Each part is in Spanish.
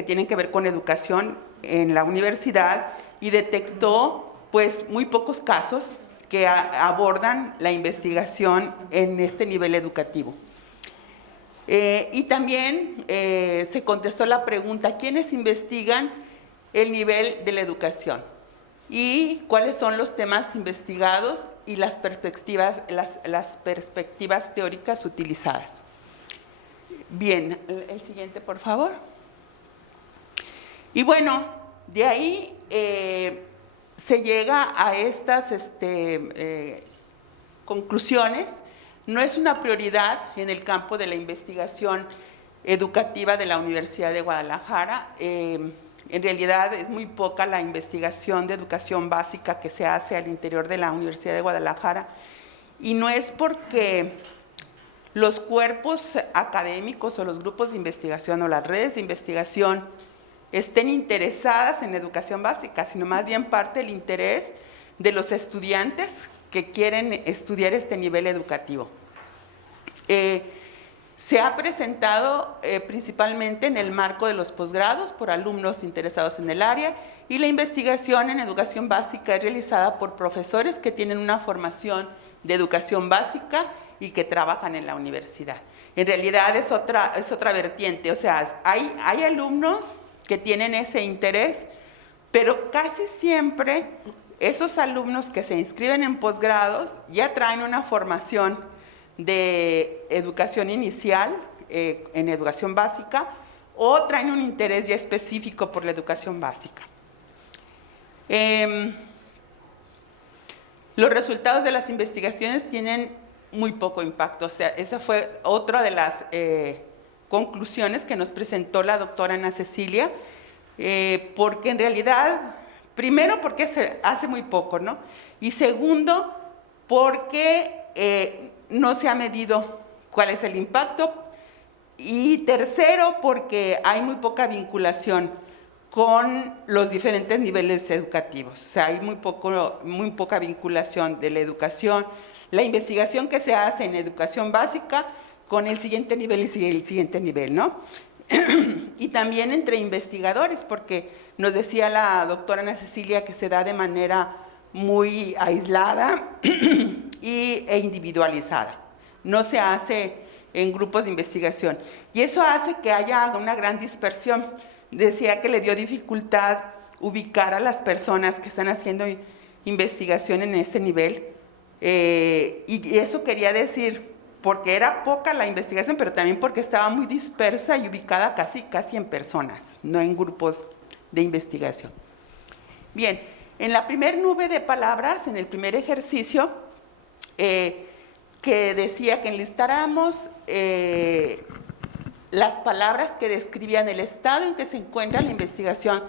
que tienen que ver con educación en la universidad y detectó pues muy pocos casos que abordan la investigación en este nivel educativo. Y también se contestó la pregunta, ¿quiénes investigan el nivel de la educación? Y cuáles son los temas investigados y las perspectivas teóricas utilizadas. Bien, el siguiente, por favor. Y bueno, de ahí se llega a estas conclusiones. No es una prioridad en el campo de la investigación educativa de la Universidad de Guadalajara. En realidad es muy poca la investigación de educación básica que se hace al interior de la Universidad de Guadalajara. Y no es porque los cuerpos académicos o los grupos de investigación o las redes de investigación estén interesadas en educación básica, sino más bien parte del interés de los estudiantes que quieren estudiar este nivel educativo. Se ha presentado principalmente en el marco de los posgrados por alumnos interesados en el área, y la investigación en educación básica es realizada por profesores que tienen una formación de educación básica y que trabajan en la universidad. En realidad es otra vertiente, o sea, hay alumnos que tienen ese interés, pero casi siempre esos alumnos que se inscriben en posgrados ya traen una formación de educación inicial en educación básica, o traen un interés ya específico por la educación básica. Los resultados de las investigaciones tienen muy poco impacto, o sea, esa fue otra de las conclusiones que nos presentó la doctora Ana Cecilia, porque en realidad, primero porque se hace muy poco, ¿no? Y segundo, porque no se ha medido cuál es el impacto, y tercero, porque hay muy poca vinculación con los diferentes niveles educativos, o sea, hay muy poca vinculación de la educación, la investigación que se hace en educación básica con el siguiente nivel y el siguiente nivel, ¿no? Y también entre investigadores, porque nos decía la doctora Ana Cecilia que se da de manera muy aislada e individualizada, no se hace en grupos de investigación, y eso hace que haya una gran dispersión. Decía que le dio dificultad ubicar a las personas que están haciendo investigación en este nivel, y eso quería decir porque era poca la investigación, pero también porque estaba muy dispersa y ubicada casi en personas, no en grupos de investigación. Bien, en la primer nube de palabras, en el primer ejercicio, que decía que enlistáramos las palabras que describían el estado en que se encuentra la investigación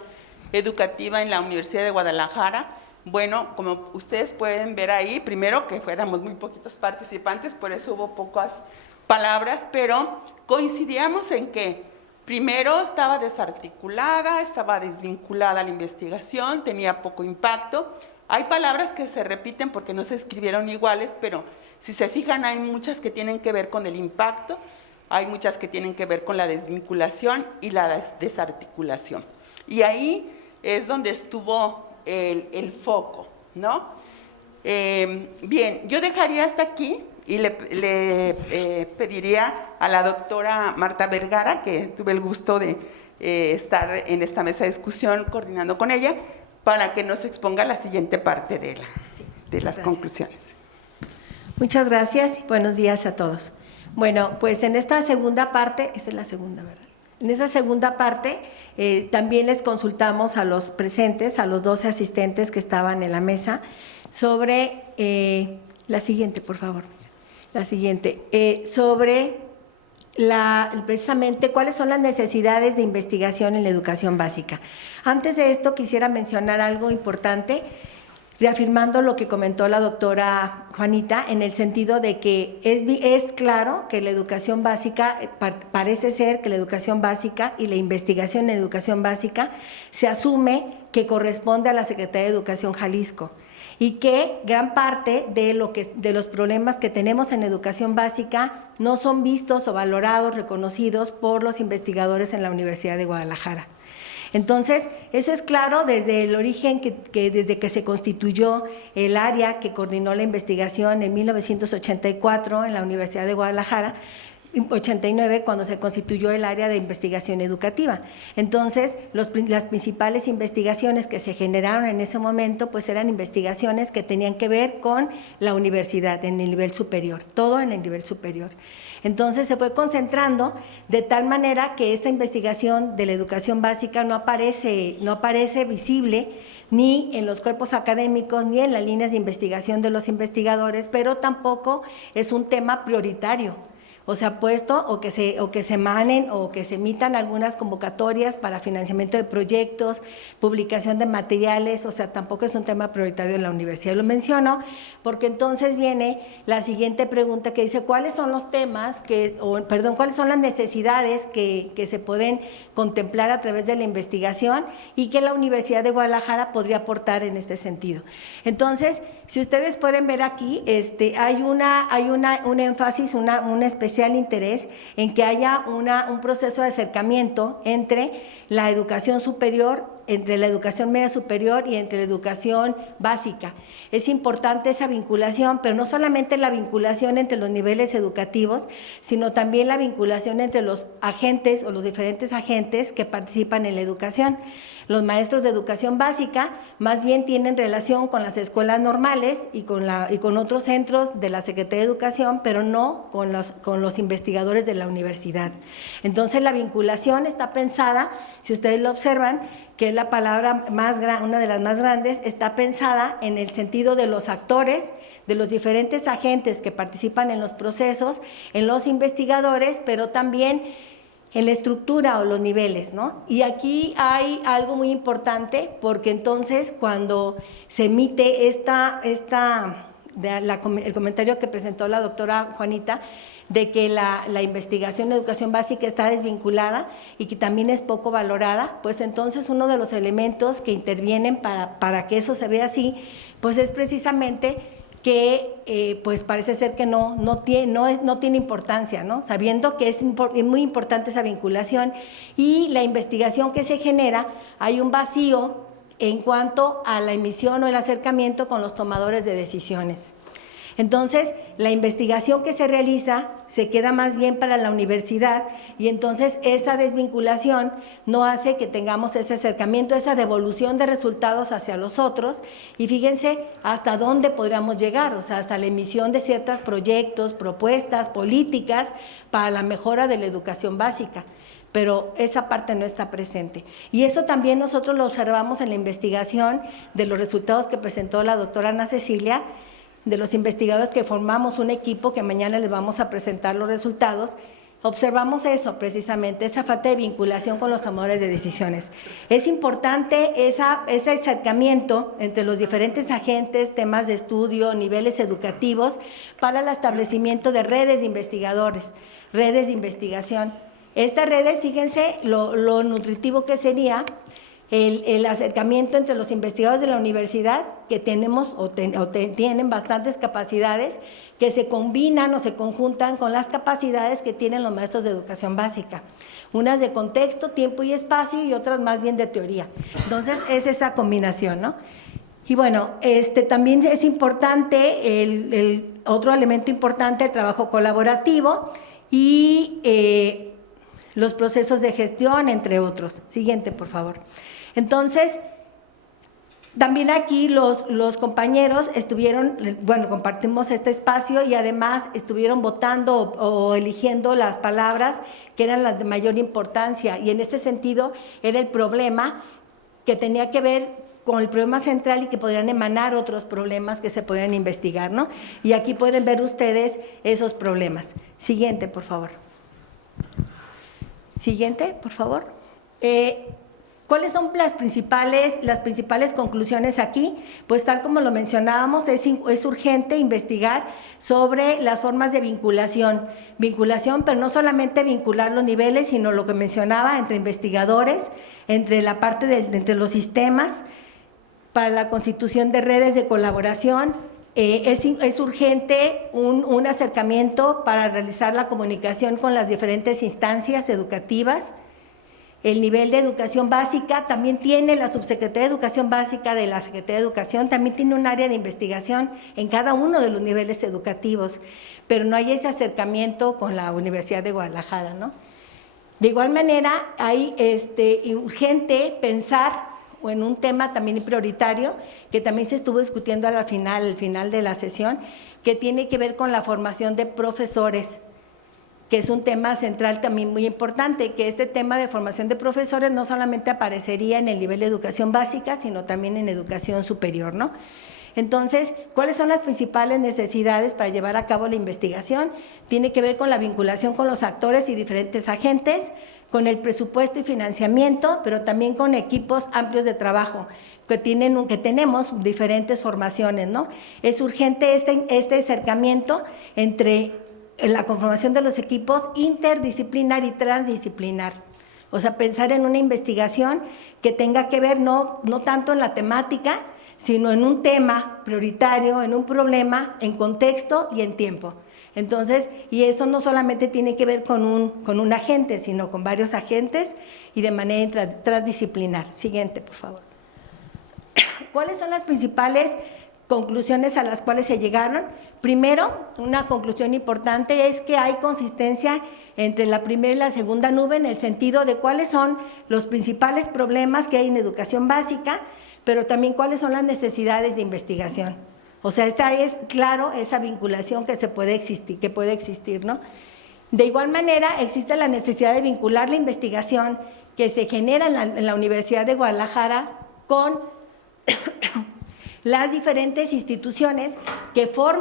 educativa en la Universidad de Guadalajara. Bueno, como ustedes pueden ver ahí, primero que fuéramos muy poquitos participantes, por eso hubo pocas palabras, pero coincidíamos en que primero estaba desarticulada, estaba desvinculada la investigación, tenía poco impacto. Hay palabras que se repiten porque no se escribieron iguales, pero si se fijan hay muchas que tienen que ver con el impacto, hay muchas que tienen que ver con la desvinculación y la desarticulación. Y ahí es donde estuvo el foco, ¿no? Bien, yo dejaría hasta aquí y le pediría a la doctora Marta Vergara, que tuve el gusto de estar en esta mesa de discusión coordinando con ella, para que nos exponga la siguiente parte de las conclusiones. Muchas gracias y buenos días a todos. Bueno, pues en esta segunda parte, esta es la segunda, ¿verdad? En esa segunda parte también les consultamos a los presentes, a los 12 asistentes que estaban en la mesa, sobre la siguiente, por favor, la siguiente, sobre precisamente cuáles son las necesidades de investigación en la educación básica. Antes de esto quisiera mencionar algo importante, reafirmando lo que comentó la doctora Juanita, en el sentido de que es claro que la educación básica, parece ser que la educación básica y la investigación en educación básica se asume que corresponde a la Secretaría de Educación Jalisco. y que gran parte de los problemas que tenemos en educación básica no son vistos o valorados, reconocidos por los investigadores en la Universidad de Guadalajara. Entonces, eso es claro desde el origen, desde que se constituyó el área que coordinó la investigación en 1984 en la Universidad de Guadalajara, 89, cuando se constituyó el área de investigación educativa. Entonces, las principales investigaciones que se generaron en ese momento, pues eran investigaciones que tenían que ver con la universidad en el nivel superior, todo en el nivel superior. Entonces se fue concentrando de tal manera que esta investigación de la educación básica no aparece visible ni en los cuerpos académicos, ni en las líneas de investigación de los investigadores, pero tampoco es un tema prioritario. O sea, puesto o que se emanen o que se emitan algunas convocatorias para financiamiento de proyectos, publicación de materiales, o sea, tampoco es un tema prioritario en la universidad. Lo menciono porque entonces viene la siguiente pregunta que dice, ¿cuáles son los temas cuáles son las necesidades que se pueden contemplar a través de la investigación y que la Universidad de Guadalajara podría aportar en este sentido? Entonces, si ustedes pueden ver aquí, hay un énfasis, un especial interés en que haya un proceso de acercamiento entre la educación superior, entre la educación media superior y entre la educación básica. Es importante esa vinculación, pero no solamente la vinculación entre los niveles educativos, sino también la vinculación entre los agentes o los diferentes agentes que participan en la educación. Los maestros de educación básica más bien tienen relación con las escuelas normales y con otros centros de la Secretaría de Educación, pero no con los investigadores de la universidad. Entonces la vinculación está pensada, si ustedes lo observan, que es la palabra una de las más grandes, está pensada en el sentido de los actores, de los diferentes agentes que participan en los procesos, en los investigadores, pero también en la estructura o los niveles, ¿no? Y aquí hay algo muy importante, porque entonces cuando se emite el comentario que presentó la doctora Juanita, de que la investigación de educación básica está desvinculada y que también es poco valorada, pues entonces uno de los elementos que intervienen para que eso se vea así, pues es precisamente que pues parece ser que no tiene importancia, ¿no? Sabiendo que es muy importante esa vinculación y la investigación que se genera, hay un vacío en cuanto a la emisión o el acercamiento con los tomadores de decisiones. Entonces, la investigación que se realiza se queda más bien para la universidad y entonces esa desvinculación no hace que tengamos ese acercamiento, esa devolución de resultados hacia los otros y fíjense hasta dónde podríamos llegar, o sea, hasta la emisión de ciertos proyectos, propuestas, políticas para la mejora de la educación básica. Pero esa parte no está presente. Y eso también nosotros lo observamos en la investigación de los resultados que presentó la doctora Ana Cecilia, de los investigadores que formamos un equipo que mañana les vamos a presentar los resultados. Observamos eso precisamente, esa falta de vinculación con los tomadores de decisiones. Es importante ese acercamiento entre los diferentes agentes, temas de estudio, niveles educativos, para el establecimiento de redes de investigadores, redes de investigación. Estas redes, fíjense lo nutritivo que sería el acercamiento entre los investigadores de la universidad que tenemos tienen bastantes capacidades que se combinan o se conjuntan con las capacidades que tienen los maestros de educación básica. Unas de contexto, tiempo y espacio y otras más bien de teoría. Entonces es esa combinación, ¿no? Y bueno, también es importante, el otro elemento importante, el trabajo colaborativo y los procesos de gestión, entre otros. Siguiente, por favor. Entonces, también aquí los compañeros estuvieron, bueno, compartimos este espacio y además estuvieron votando o eligiendo las palabras que eran las de mayor importancia y en ese sentido era el problema que tenía que ver con el problema central y que podrían emanar otros problemas que se podían investigar, ¿no? Y aquí pueden ver ustedes esos problemas. Siguiente, por favor. Siguiente, por favor. ¿Cuáles son las principales conclusiones aquí? Pues tal como lo mencionábamos, es urgente investigar sobre las formas de vinculación, pero no solamente vincular los niveles, sino lo que mencionaba entre investigadores, entre la parte entre los sistemas, para la constitución de redes de colaboración. Es urgente un acercamiento para realizar la comunicación con las diferentes instancias educativas. El nivel de educación básica también tiene, la Subsecretaría de Educación Básica de la Secretaría de Educación también tiene un área de investigación en cada uno de los niveles educativos, pero no hay ese acercamiento con la Universidad de Guadalajara, ¿no? De igual manera, hay urgente pensar o en un tema también prioritario, que también se estuvo discutiendo al final de la sesión, que tiene que ver con la formación de profesores, que es un tema central también muy importante, que este tema de formación de profesores no solamente aparecería en el nivel de educación básica, sino también en educación superior, ¿no? Entonces, ¿cuáles son las principales necesidades para llevar a cabo la investigación? Tiene que ver con la vinculación con los actores y diferentes agentes, con el presupuesto y financiamiento, pero también con equipos amplios de trabajo, que tenemos diferentes formaciones, ¿no? Es urgente este acercamiento entre la conformación de los equipos interdisciplinar y transdisciplinar. O sea, pensar en una investigación que tenga que ver no tanto en la temática, sino en un tema prioritario, en un problema, en contexto y en tiempo. Entonces, y eso no solamente tiene que ver con un agente, sino con varios agentes y de manera transdisciplinar. Siguiente, por favor. ¿Cuáles son las principales conclusiones a las cuales se llegaron? Primero, una conclusión importante es que hay consistencia entre la primera y la segunda nube en el sentido de cuáles son los principales problemas que hay en educación básica, pero también cuáles son las necesidades de investigación. O sea, esta es, claro, esa vinculación que puede existir, ¿no? De igual manera, existe la necesidad de vincular la investigación que se genera en la Universidad de Guadalajara con las diferentes instituciones que forman